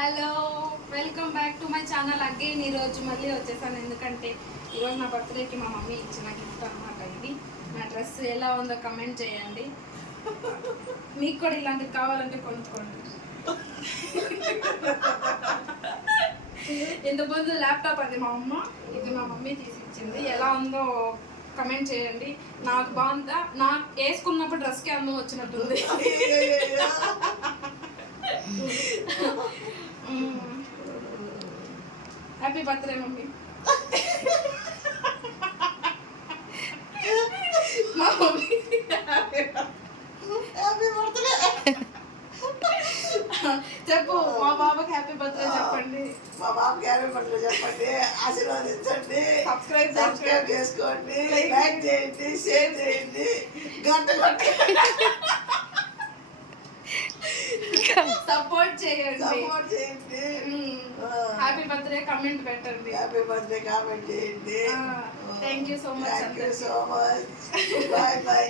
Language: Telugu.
Hello, welcome back to my channel again. ఈరోజు మళ్ళీ వచ్చేసాను ఎందుకంటే ఈరోజు నా బర్త్డేకి మా మమ్మీ ఇచ్చిన గిఫ్ట్ అనమాట. ఇది నా డ్రెస్ ఎలా ఉందో కమెంట్ చేయండి. మీకు కూడా ఇలాంటివి కావాలంటే కొనుక్కోండి. ఇంతకుముందు ల్యాప్టాప్ అది మా అమ్మ, ఇది మా మమ్మీ తీసి ఇచ్చింది. ఎలా ఉందో కమెంట్ చేయండి. నాకు బాగుందా, నాకు వేసుకున్నప్పుడు డ్రెస్కి అందం వచ్చినట్టుంది. Happy birthday mummy. మా మమ్మీ చెప్పు, మా బాబాకి హ్యాపీ బర్త్డే చెప్పండి. మా బాబుకి హ్యాపీ బర్త్డే చెప్పండి, ఆశీర్వాదించండి, సబ్స్క్రైబ్ చేసుకోండి, లైక్ చేయండి, షేర్ చేయండి, గంట సపోర్ట్ చేయండి. హ్యాపీ బర్త్డే కమెంట్ పెట్టండి. హ్యాపీ బర్త్డే కామెంట్ చేయండి. Thank you so much. Bye bye.